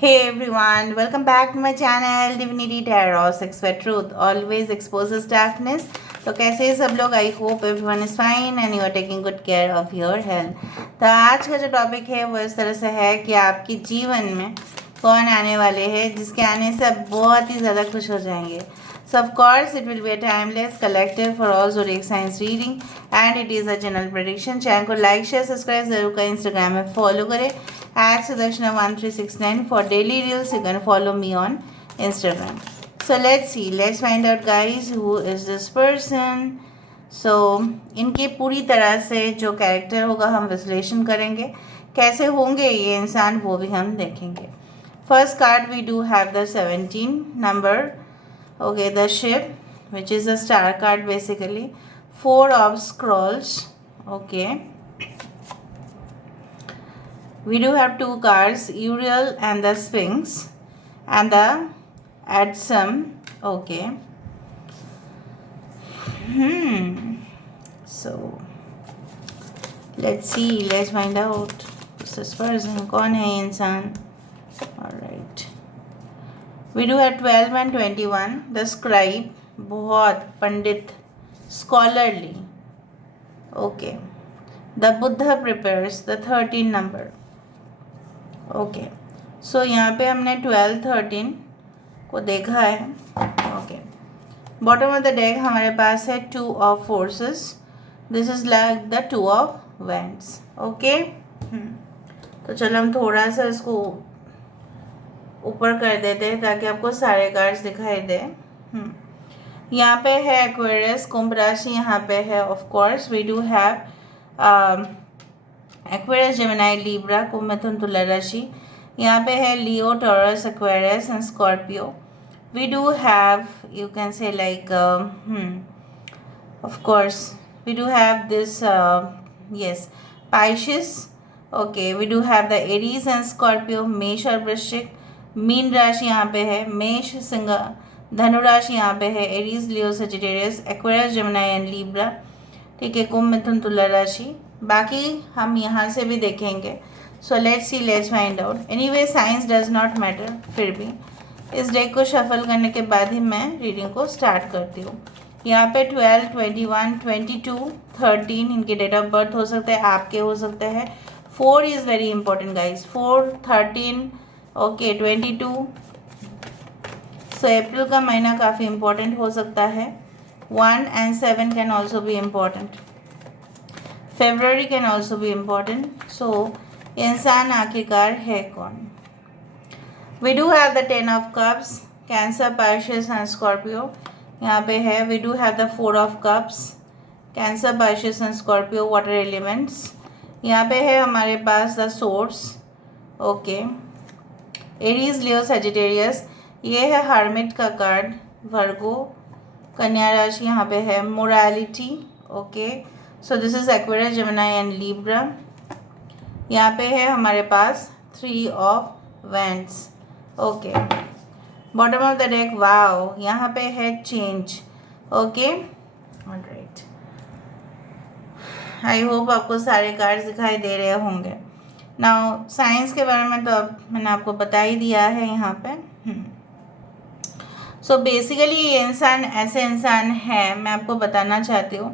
Hey everyone, welcome back to my channel Divinity Tarot 6 where truth always exposes darkness. तो कैसे हैं सब लोग? I hope everyone is fine and you are taking good care of your health. तो आज का जो topic है वो इस तरह से है कि आपके जीवन में कौन आने वाले हैं जिसके आने से आप बहुत ही ज़्यादा खुश हो जाएंगे। So of course it will be a timeless collective for all zodiac signs reading and it is a general prediction। Channel को लाइक शेयर सब्सक्राइब जरूर करें, इंस्टाग्राम में फॉलो करें @Sudarshana1369 for daily reels। You can follow me on Instagram। So let's find out guys who is this person। So इनके पूरी तरह से जो कैरेक्टर होगा हम विश्लेषण करेंगे, कैसे होंगे ये इंसान वो भी हम देखेंगे। First card we do have the 17 number, okay, the ship, which is a star card basically, 4 of scrolls, okay. We do have 2 cards, Uriel and the Sphinx and the Adsum, okay. So let's see, let's find out this person कौन है इंसान। Alright, we do have 12 and 21, the scribe, बहुत पंडित, scholarly, okay. The Buddha prepares, the 13 number, okay. So यहाँ पे हमने 12 13 को देखा है, okay. Bottom of the deck हमारे पास है 2 of forces, this is like the 2 of wands, okay. तो चलो हम थोड़ा सा इसको ऊपर कर देते हैं ताकि आपको सारे कार्ड्स दिखाई दे। यहाँ पे है एक्वेरियस, कुंभ राशि यहाँ पे है। Of course we do have Aquarius, Gemini, Libra, कुंभ, मिथुन, तुला राशि। यहाँ पे है Leo, Taurus, Aquarius and Scorpio. We do have, you can say like, of course, we do have this, yes, Pisces, okay, we do have the Aries and Scorpio, मेष और वृश्चिक। मीन राशि यहाँ पे है, मेष, सिंह, धनु राशि यहाँ पे है, Aries, Leo, Sagittarius, Aquarius, Gemini and Libra, ठीक है, कुंभ, मिथुन, तुला राशि। बाकी हम यहाँ से भी देखेंगे। So let's see, let's find out. Anyway science does not matter, फिर भी इस डेक को शफल करने के बाद ही मैं रीडिंग को स्टार्ट करती हूँ। यहाँ पे 12 21 22 13 इनके डेट ऑफ बर्थ हो सकते हैं, आपके हो सकते हैं। 4 is very important guys, 4 13 okay 22। सो अप्रैल का महीना काफ़ी इंपॉर्टेंट हो सकता है। 1 and 7 can also be important, February can also be important. So इंसान आखिरकार है कौन? We do have the 10 of cups, Cancer, Pisces and Scorpio यहाँ पे है। We do have the 4 of cups, Cancer, Pisces and Scorpio, water elements। यहाँ पे है हमारे पास the swords, okay. Aries, Leo, Sagittarius, ये है Hermit का कार्ड, वर्गो, कन्या राशि यहाँ पे है। Morality, okay. So this is Aquarius, Gemini and Libra। यहाँ पे है हमारे पास 3 of Wands, okay. Bottom of the deck, wow, यहाँ पे है change, okay, alright. I hope आपको सारे कार्ड्स दिखाई दे रहे होंगे। नाउ साइंस के बारे में तो अब मैंने आपको बता ही दिया है यहाँ पे। सो बेसिकली ये इंसान ऐसे इंसान है, मैं आपको बताना चाहती हूँ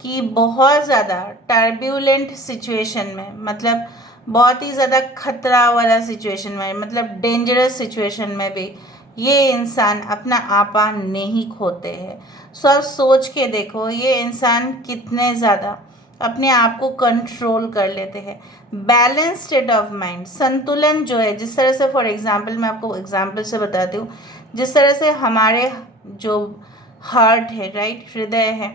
कि बहुत ज़्यादा टर्ब्यूलेंट सिचुएशन में, मतलब बहुत ही ज़्यादा खतरा वाला सिचुएशन में, मतलब डेंजरस सिचुएशन में भी ये इंसान अपना आपा नहीं खोते हैं। सो आप सोच के देखो ये इंसान कितने ज़्यादा अपने आप को कंट्रोल कर लेते हैं। बैलेंस स्टेट ऑफ माइंड, संतुलन जो है, जिस तरह से फॉर एग्जांपल मैं आपको एग्जांपल से बताती हूँ, जिस तरह से हमारे जो हार्ट है, राइट, हृदय है,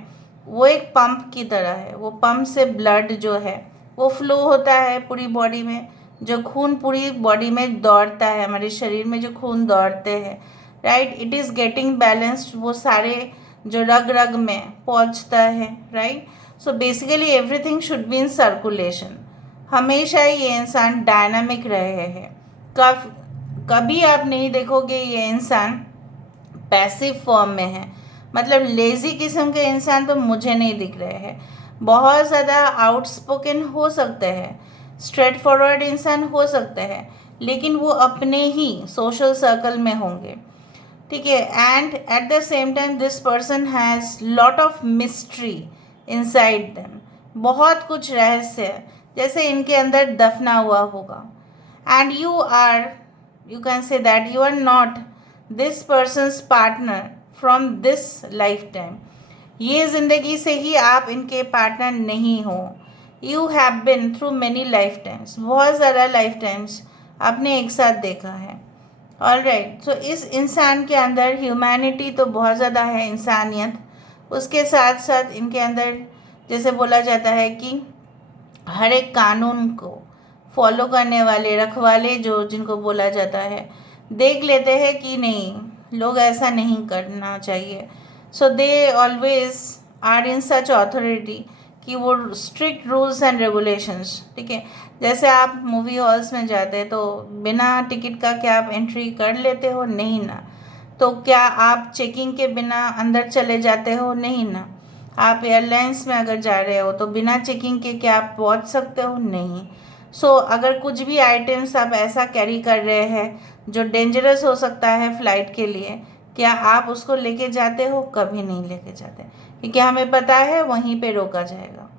वो एक पंप की तरह है। वो पंप से ब्लड जो है वो फ्लो होता है पूरी बॉडी में, जो खून पूरी बॉडी में दौड़ता है, हमारे शरीर में जो खून दौड़ते हैं, right, it is getting balanced, वो सारे जो रग रग में पहुंचता है, right. So basically everything should be in circulation. हमेशा ये इंसान डायनामिक रहे हैं। कभी आप नहीं देखोगे ये इंसान पैसिव फॉर्म में है, मतलब लेज़ी किस्म के इंसान तो मुझे नहीं दिख रहे हैं। बहुत ज़्यादा आउटस्पोकन हो सकते हैं, स्ट्रेट फॉरवर्ड इंसान हो सकते हैं, लेकिन वो अपने ही सोशल सर्कल में होंगे, ठीक है। And at the same time this person has lot of mystery inside them, बहुत कुछ रहस्य है जैसे इनके अंदर दफना हुआ होगा। And you can say that you are not this person's partner from this lifetime, ये ज़िंदगी से ही आप इनके पार्टनर नहीं हो। You have been through many lifetimes, बहुत ज़्यादा लाइफ टाइम्स आपने एक साथ देखा है। ऑलराइट, सो इस इंसान के अंदर ह्यूमैनिटी तो बहुत ज़्यादा है, इंसानियत, उसके साथ साथ इनके अंदर जैसे बोला जाता है कि हर एक कानून को फॉलो करने वाले रखवाले जो जिनको बोला जाता है, देख लेते हैं कि नहीं लोग ऐसा नहीं करना चाहिए। So they always are in such authority कि वो स्ट्रिक्ट रूल्स एंड रेगुलेशंस, ठीक है। जैसे आप मूवी हॉल्स में जाते हैं तो बिना टिकट का क्या आप एंट्री कर लेते हो? नहीं ना। तो क्या आप चेकिंग के बिना अंदर चले जाते हो? नहीं ना। आप एयरलाइंस में अगर जा रहे हो तो बिना चेकिंग के क्या आप पहुंच सकते हो? नहीं। सो अगर कुछ भी आइटम्स आप ऐसा कैरी कर रहे हैं जो डेंजरस हो सकता है फ़्लाइट के लिए, क्या आप उसको लेके जाते हो? कभी नहीं लेके जाते, क्योंकि हमें पता है वहीं पे रोका जाएगा,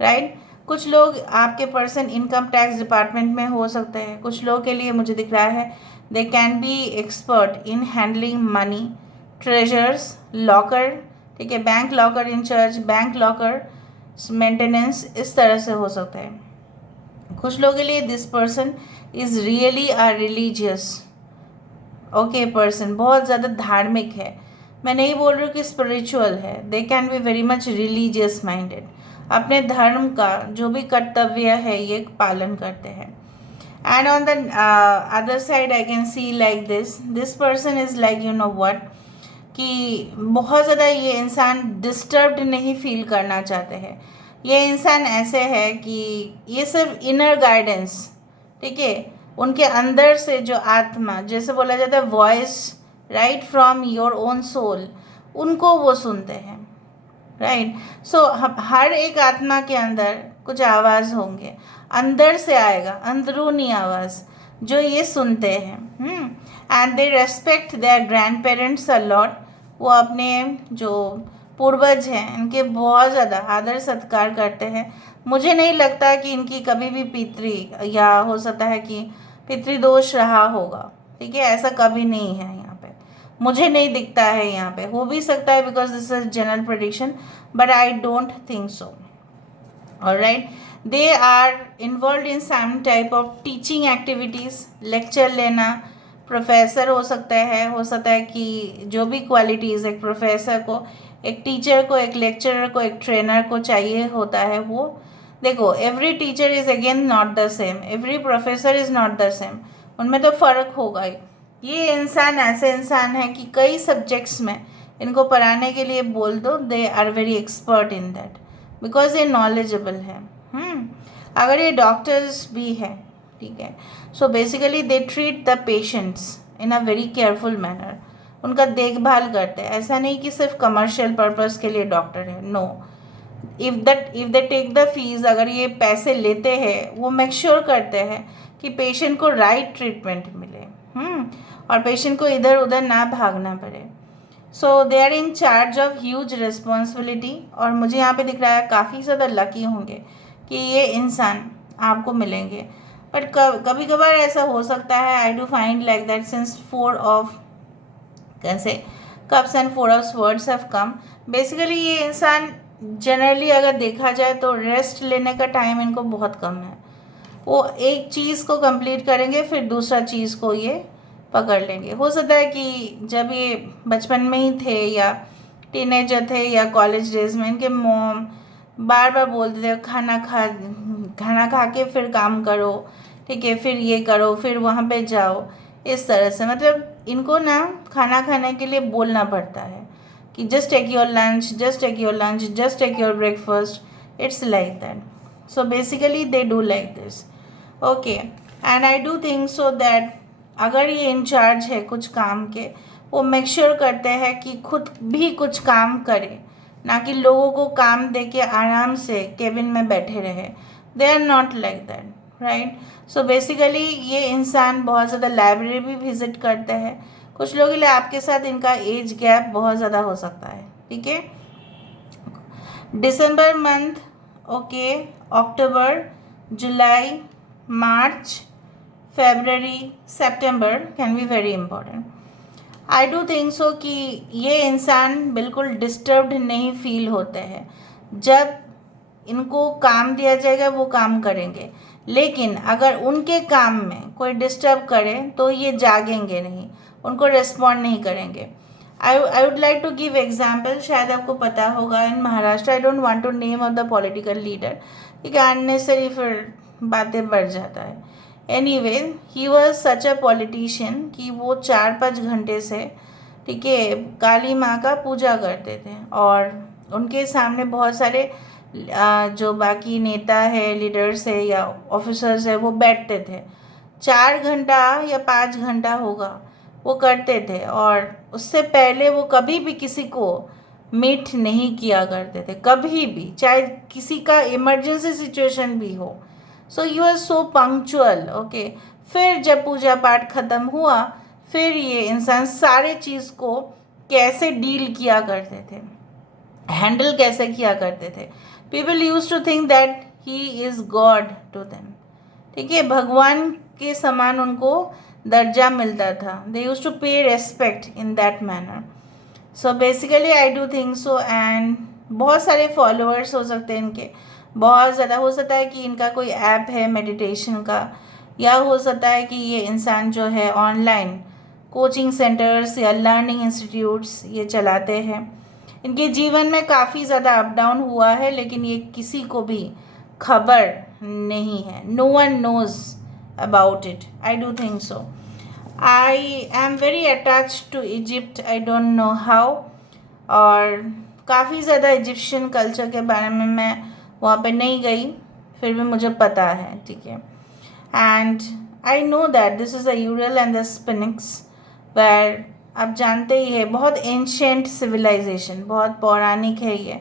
राइट। कुछ लोग आपके पर्सन इनकम टैक्स डिपार्टमेंट में हो सकते हैं, कुछ लोगों के लिए मुझे दिख रहा है they can be expert in handling money, treasures, locker, ठीक है, bank locker incharge, bank locker maintenance, इस तरह से हो सकता है। कुछ लोगों के लिए this person is really a religious okay person, बहुत ज़्यादा धार्मिक है। मैं नहीं बोल रही हूँ कि स्पिरिचुअल है, they can be very much religious minded, अपने धर्म का जो भी कर्तव्य है ये पालन करते हैं। And on the other side I can see like this person is like you know what, कि बहुत ज़्यादा ये इंसान डिस्टर्ब्ड नहीं फील करना चाहते हैं। ये इंसान ऐसे है कि ये सिर्फ इनर गाइडेंस, ठीक है, उनके अंदर से जो आत्मा, जैसे बोला जाता है voice right from your own soul, उनको वो सुनते हैं, राइट। सो हर एक आत्मा के अंदर कुछ आवाज़ होंगे, अंदर से आएगा, अंदरूनी आवाज़ जो ये सुनते हैं। And they respect there grand parents a lot, वो अपने जो पूर्वज हैं इनके बहुत ज़्यादा आदर सत्कार करते हैं। मुझे नहीं लगता कि इनकी कभी भी पितृ, या हो सकता है कि पितृदोष रहा होगा, ठीक है, ऐसा कभी नहीं है यहाँ पे, मुझे नहीं दिखता है यहाँ पे। हो भी सकता है because this is general prediction, but I don't think so. Alright, they are involve in some type of teaching activities, lecture लेना, प्रोफेसर हो सकता है कि जो भी क्वालिटीज़ एक प्रोफेसर को, एक टीचर को, एक लेक्चरर को, एक ट्रेनर को चाहिए होता है, वो देखो every teacher is again not the same, every professor is not the same, उनमें तो फ़र्क होगा ही। ये इंसान ऐसे इंसान है कि कई सब्जेक्ट्स में इनको पढ़ाने के लिए बोल दो, they are very expert in that, because ये नॉलेजेबल है। अगर ये डॉक्टर्स भी है, ठीक है, so basically they treat the patients in a very careful manner, उनका देखभाल करते हैं। ऐसा नहीं कि सिर्फ कमर्शियल पर्पस के लिए डॉक्टर है, no. If they take the fees, अगर ये पैसे लेते हैं, वो मेक श्योर करते हैं कि पेशेंट को राइट ट्रीटमेंट मिले, और पेशेंट को इधर उधर ना भागना पड़े। So they are in charge of huge responsibility, और मुझे यहाँ पे दिख रहा है काफ़ी ज़्यादा लकी होंगे कि ये इंसान आपको मिलेंगे। बट कभी कभार ऐसा हो सकता है, I do find like that since 4 of कैसे cups and 4 of swords have come, basically ये इंसान जनरली अगर देखा जाए तो रेस्ट लेने का टाइम इनको बहुत कम है। वो एक चीज़ को कंप्लीट करेंगे फिर दूसरा चीज़ को ये पकड़ लेंगे। हो सकता है कि जब ये बचपन में ही थे या टीनेजर थे या कॉलेज डेज में, इनके मॉम बार बार बोलते थे खाना खा के फिर काम करो, ठीक है, फिर ये करो, फिर वहाँ पे जाओ, इस तरह से, मतलब इनको ना खाना खाने के लिए बोलना पड़ता है कि just take your lunch, just take your lunch, just take your breakfast, it's like that. So basically they do like this, okay. And I do think so that अगर ये इंचार्ज है कुछ काम के, वो मेक श्योर करते हैं कि खुद भी कुछ काम करे, ना कि लोगों को काम दे के आराम से केबिन में बैठे रहे। They are not like that, right. So basically ये इंसान बहुत ज़्यादा लाइब्रेरी भी विजिट करते हैं। कुछ लोगों के लिए आपके साथ इनका एज गैप बहुत ज़्यादा हो सकता है, ठीक है। December month, okay, October, July, March, February, September can be very important. I do think so कि ये इंसान बिल्कुल डिस्टर्ब्ड नहीं फील होते हैं। जब इनको काम दिया जाएगा वो काम करेंगे, लेकिन अगर उनके काम में कोई डिस्टर्ब करे तो ये जागेंगे नहीं, उनको रिस्पॉन्ड नहीं करेंगे। I would like to give example, शायद आपको पता होगा, in Maharashtra, I don't want to name of the political leader, ठीक है, अननेसरी फिर बातें बढ़ जाता है। Anyway, he was such a politician कि वो 4-5 घंटे से, ठीक है, काली माँ का पूजा करते थे, और उनके सामने बहुत सारे जो बाकी नेता है, लीडर्स है या ऑफिसर्स है, वो बैठते थे। 4 घंटा या 5 घंटा होगा वो करते थे, और उससे पहले वो कभी भी किसी को मीट नहीं किया करते थे, कभी भी, चाहे किसी का इमरजेंसी सिचुएशन भी हो। So he was so punctual, okay. फिर जब पूजा पाठ खत्म हुआ, फिर ये इंसान सारे चीज़ को कैसे डील किया करते थे, हैंडल कैसे किया करते थे। People use to think that he is God to them, ठीक है, भगवान के समान उनको दर्जा मिलता था। They use to pay respect in that manner. So basically I do think so, and बहुत सारे फॉलोअर्स हो सकते हैं इनके, बहुत ज़्यादा। हो सकता है कि इनका कोई ऐप है मेडिटेशन का, या हो सकता है कि ये इंसान जो है ऑनलाइन कोचिंग सेंटर्स या लर्निंग इंस्टीट्यूट्स ये चलाते हैं। इनके जीवन में काफ़ी ज़्यादा अप डाउन हुआ है, लेकिन ये किसी को भी खबर नहीं है। No one knows about it, I do think so. I am very attach to Egypt, I don't know how, और काफ़ी ज़्यादा इजिप्शियन कल्चर के बारे में मैं वहाँ पे नहीं गई, फिर भी मुझे पता है, ठीक है। And I know that this is the Ural and the sphinx, where आप जानते ही है, बहुत एंशियंट सिविलाइजेशन, बहुत पौराणिक है ये,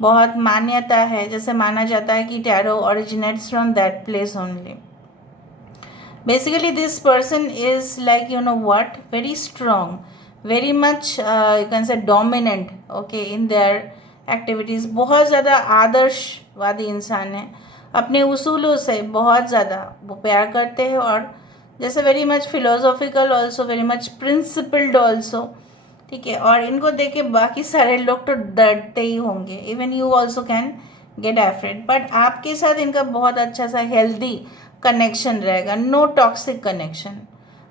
बहुत मान्यता है, जैसे माना जाता है कि tarot originates from that place only. Basically, this person is like, you know what, very strong, very much you can say dominant, okay, in their activities. बहुत ज़्यादा आदर्शवादी इंसान है, अपने उसूलों से बहुत ज़्यादा वो प्यार करते हैं, और जैसे very much philosophical also, very much principled also, ठीक है। और इनको देख के बाकी सारे लोग तो डरते ही होंगे, even you also can get afraid, but आपके साथ इनका बहुत अच्छा सा हेल्दी कनेक्शन रहेगा, नो टॉक्सिक कनेक्शन,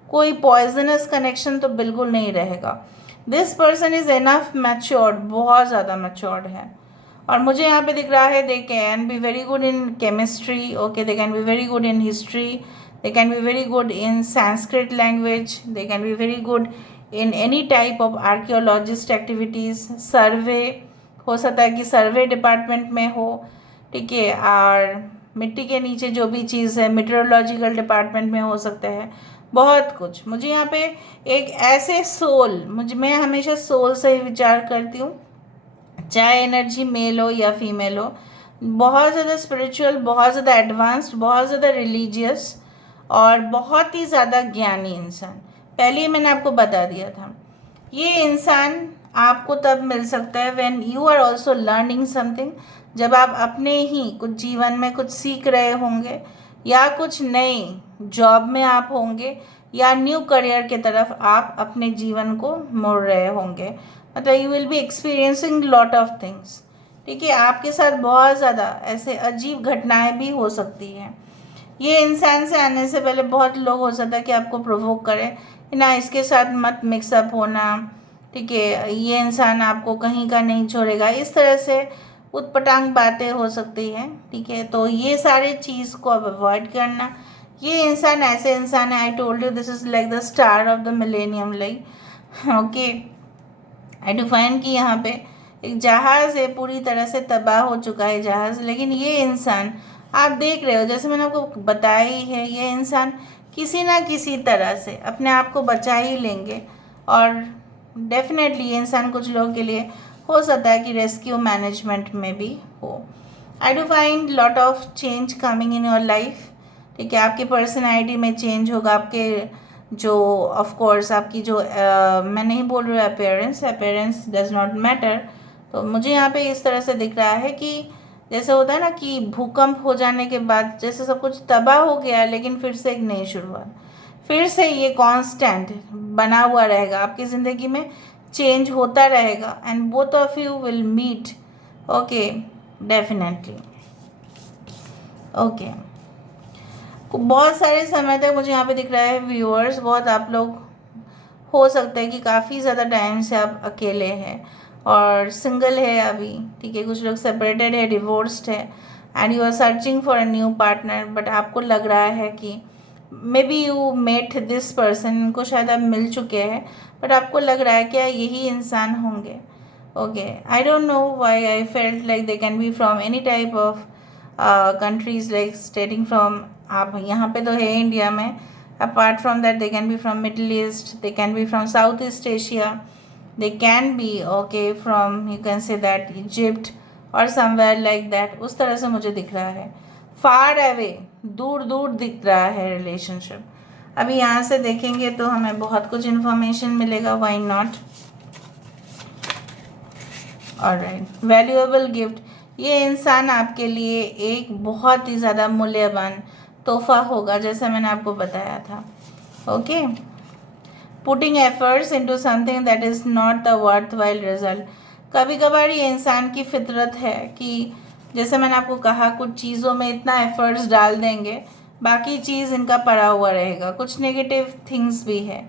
कोई पॉइजनस कनेक्शन तो बिल्कुल नहीं रहेगा। This person is enough matured, बहुत ज़्यादा मैच्योर्ड है, और मुझे यहाँ पे दिख रहा है they can be very good in chemistry, okay, they can be very good in history, they can be very good in Sanskrit language, they can be very good in any type of archaeologist activities, survey, हो सकता है कि सर्वे department में हो, ठीक है, और मिट्टी के नीचे जो भी चीज़ है मीटरोलॉजिकल डिपार्टमेंट में हो सकता है, बहुत कुछ। मुझे यहाँ पे एक ऐसे सोल, मैं हमेशा सोल से ही विचार करती हूँ, चाहे एनर्जी मेल हो या फीमेल हो, बहुत ज़्यादा स्पिरिचुअल, बहुत ज़्यादा एडवांस्ड, बहुत ज़्यादा रिलीजियस, और बहुत ही ज़्यादा ज्ञानी इंसान। पहले ही मैंने आपको बता दिया था, ये इंसान आपको तब मिल सकता है when you are also learning something, जब आप अपने ही कुछ जीवन में कुछ सीख रहे होंगे, या कुछ नई जॉब में आप होंगे, या न्यू करियर की तरफ आप अपने जीवन को मोड़ रहे होंगे, मतलब you will be experiencing lot of things, ठीक है। आपके साथ बहुत ज़्यादा ऐसे अजीब घटनाएं भी हो सकती हैं। ये इंसान से आने से पहले बहुत लोग हो सकता है कि आपको प्रोवोक करें कि ना इसके साथ मत मिक्सअप होना, ठीक है, ये इंसान आपको कहीं का नहीं छोड़ेगा, इस तरह से उटपटांग बातें हो सकती हैं, ठीक है। तो ये सारे चीज़ को अब अवॉइड करना। ये इंसान ऐसे इंसान है, आई told you this is like the star of the millennium, like, okay. I define कि यहाँ पे एक जहाज़ है, पूरी तरह से तबाह हो चुका है जहाज़, लेकिन ये इंसान आप देख रहे हो, जैसे मैंने आपको बताया ही है, ये इंसान किसी ना किसी तरह से अपने आप को बचा ही लेंगे, और डेफिनेटली ये इंसान कुछ लोगों के लिए हो सकता है कि रेस्क्यू मैनेजमेंट में भी हो। आई do find lot of change coming in your life, ठीक है, आपकी पर्सनैलिटी में चेंज होगा, आपके जो ऑफ कोर्स आपकी जो मैं नहीं बोल रही हूँ अपेयरेंस डज नॉट मैटर। तो मुझे यहाँ पे इस तरह से दिख रहा है कि जैसे होता है ना कि भूकंप हो जाने के बाद जैसे सब कुछ तबाह हो गया, लेकिन फिर से एक नई शुरुआत, फिर से ये कांस्टेंट बना हुआ रहेगा आपकी ज़िंदगी में, चेंज होता रहेगा and both of you will meet. Okay, definitely. Okay, बहुत सारे समय तक मुझे यहाँ पे दिख रहा है व्यूअर्स, बहुत आप लोग हो सकता है कि काफ़ी ज़्यादा टाइम से आप अकेले हैं और सिंगल है अभी, ठीक है, कुछ लोग सेपरेटेड है, डिवोर्स्ड है and you are searching for a new partner, but आपको लग रहा है कि maybe you met this person, को शायद आप मिल चुके हैं, बट आपको लग रहा है क्या यही इंसान होंगे। Okay, I don't know why I felt like they can be from any type of countries, like स्टेटिंग from, आप यहाँ पे तो है इंडिया में, apart from that they can be from middle east, they can be from south east Asia, they can be okay from you can say that Egypt और somewhere like that, उस तरह से मुझे दिख रहा है। फार अवे, दूर दूर दिख रहा है रिलेशनशिप। अभी यहाँ से देखेंगे तो हमें बहुत कुछ इन्फॉर्मेशन मिलेगा, why not. Alright, valuable gift, ये इंसान आपके लिए एक बहुत ही ज़्यादा मूल्यवान तोहफा होगा, जैसा मैंने आपको बताया था। Okay, putting efforts into something that is not the worth while result, कभी कभार ये इंसान की फितरत है कि जैसे मैंने आपको कहा कुछ चीज़ों में इतना एफर्ट्स डाल देंगे, बाकी चीज़ इनका पड़ा हुआ रहेगा, कुछ नेगेटिव थिंग्स भी है।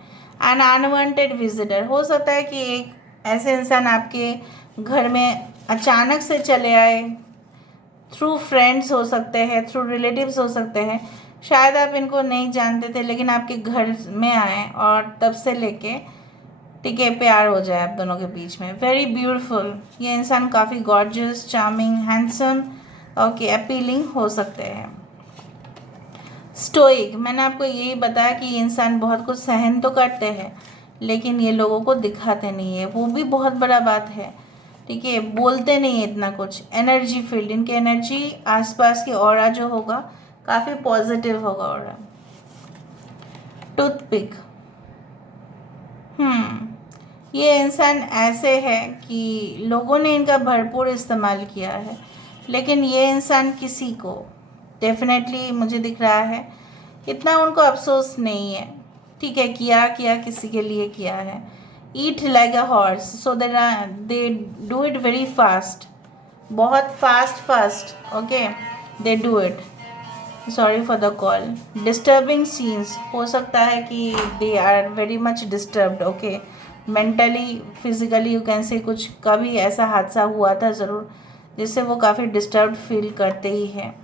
एन अनवांटेड विजिटर, हो सकता है कि एक ऐसे इंसान आपके घर में अचानक से चले आए, थ्रू फ्रेंड्स हो सकते हैं, थ्रू रिलेटिव्स हो सकते हैं, शायद आप इनको नहीं जानते थे लेकिन आपके घर में आए और तब से लेके ठीक है प्यार हो जाए आप दोनों के बीच में। वेरी ब्यूटीफुल, ये इंसान काफ़ी gorgeous, charming, handsome, okay, appealing हो सकते हैं। स्टोइक, मैंने आपको यही बताया कि ये इंसान बहुत कुछ सहन तो करते हैं लेकिन ये लोगों को दिखाते नहीं है, वो भी बहुत बड़ा बात है, ठीक है, बोलते नहीं है इतना कुछ। एनर्जी फील्ड, इनकी एनर्जी आसपास की ऑरा जो होगा काफ़ी पॉजिटिव होगा ऑरा। टूथपिक, ये इंसान ऐसे है कि लोगों ने इनका भरपूर इस्तेमाल किया है लेकिन ये इंसान किसी को डेफिनेटली मुझे दिख रहा है इतना उनको अफसोस नहीं है, ठीक है, किया किसी के लिए किया है। Eat like a horse, so they do it very fast, बहुत fast, okay, they do it. Sorry for the call. Disturbing scenes, हो सकता है कि they are very much disturbed, okay, mentally, physically, you can say कुछ कभी ऐसा हादसा हुआ था ज़रूर जिससे वो काफ़ी डिस्टर्ब फील करते ही हैं।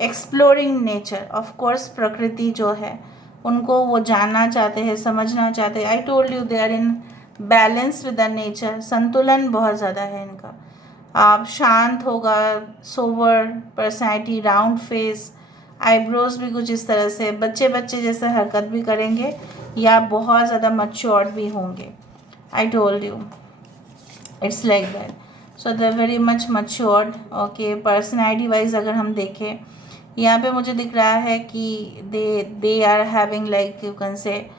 एक्सप्लोरिंग नेचर, ऑफ कोर्स प्रकृति जो है उनको वो जानना चाहते हैं, समझना चाहते हैं। I told you they are in balance with the nature, संतुलन बहुत ज़्यादा है इनका। आप शांत होगा, sober personality, round face, eyebrows भी कुछ इस तरह से, बच्चे जैसे हरकत भी करेंगे या बहुत ज़्यादा मच्योर्ड भी होंगे। आई told you it's like that, so they very much matured, okay. Personality wise अगर हम देखें यहाँ पे मुझे दिख रहा है कि they are having like you can say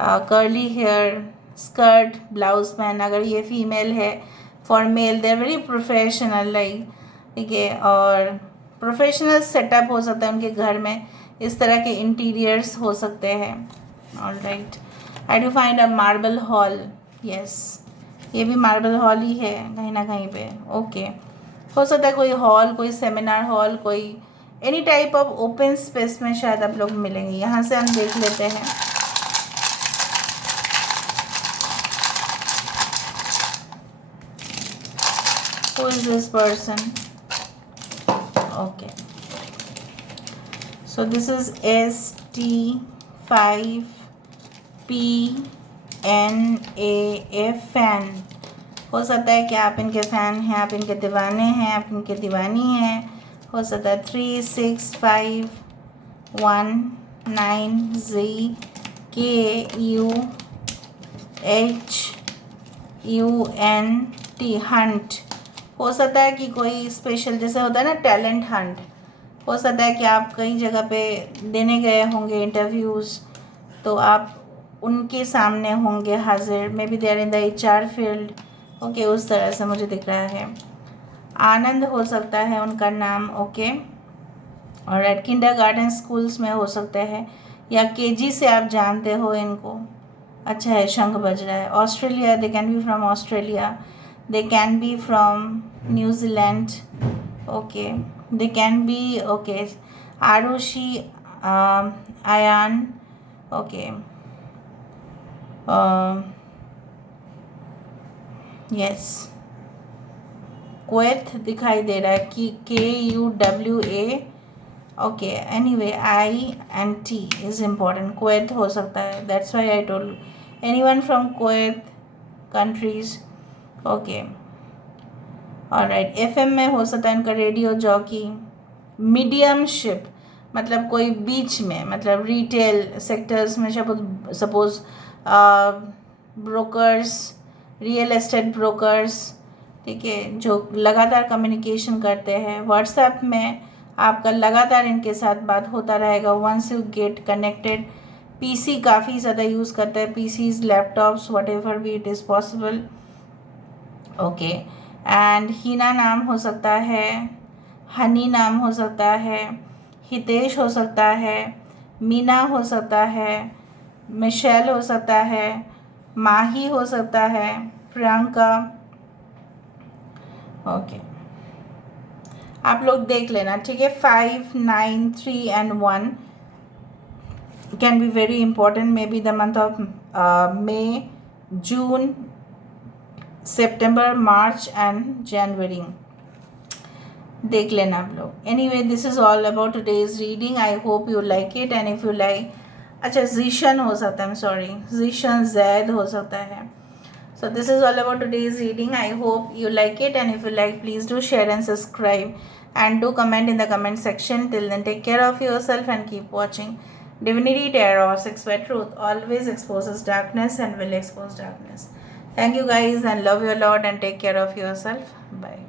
curly hair, skirt, blouse पहन, अगर ये फीमेल है, for male they are very professional like, ठीक है, और प्रोफेशनल सेटअप हो सकता है उनके घर में, इस तरह के इंटीरियर्स हो सकते हैं। Alright, I do find a marble hall, yes, ये भी मार्बल हॉल ही है कहीं ना कहीं पे, ओके। हो सकता है कोई हॉल, कोई सेमिनार हॉल, कोई any type of open space में शायद आप लोग मिलेंगे। यहाँ से हम देख लेते हैं। Who is this person? Okay. So this is ST5PNAF fan. हो सकता है कि आप इनके फ़ैन हैं, आप इनके दीवाने हैं, आप इनके दीवानी हैं। हो सकता है 36519ZKUHUNT, हंट। हो सकता है कि कोई स्पेशल जैसे होता है ना टैलेंट हंट, हो सकता है कि आप कई जगह पे देने गए होंगे इंटरव्यूज़, तो आप उनके सामने होंगे हाजिर, maybe they are in the HR field. Okay, उस तरह से मुझे दिख रहा है। आनंद हो सकता है उनका नाम। ओके, और एट किंडरगार्टन स्कूल्स में हो सकते हैं, या KG से आप जानते हो इनको। अच्छा है, शंख बज रहा है। Australia, they can be from Australia, they can be from New Zealand. Okay, they can be, okay, Arushi, Ayaan. Okay, yes, Kuwait दिखाई दे रहा है कि KUWA। Okay, anyway INT is important. Kuwait हो सकता है, that's why I told anyone from Kuwait countries. Okay, alright. FM में हो सकता है इनका रेडियो जॉकी। मीडियम शिप मतलब कोई बीच में, मतलब रिटेल सेक्टर्स में, suppose brokers, real estate brokers, ठीक है, जो लगातार कम्युनिकेशन करते हैं। व्हाट्सएप में आपका लगातार इनके साथ बात होता रहेगा once you get connected. PC काफ़ी ज़्यादा यूज़ करते हैं, PCs, laptops, whatever be it is possible. Okay, and Heena नाम हो सकता है, हनी नाम हो सकता है, हितेश हो सकता है, मीना हो सकता है, मिशेल हो सकता है, माही हो सकता है, प्रियंका। ओके, आप लोग देख लेना, ठीक है। 5, 9, 3 and 1 can be very important, maybe the month of May, June, September, March and January. देख लेना आप लोग। Anyway, this is all about today's reading. I hope you like it, and if you like, अच्छा जीशन हो सकता है, sorry, Zeeshan Zaid हो सकता है। So this is all about today's reading. I hope you like it, and if you like, please do share and subscribe, and do comment in the comment section. Till then, take care of yourself and keep watching. Divinity Tarot, 6 Truth always exposes darkness and will expose darkness. Thank you guys, and love you a lot, and take care of yourself. Bye.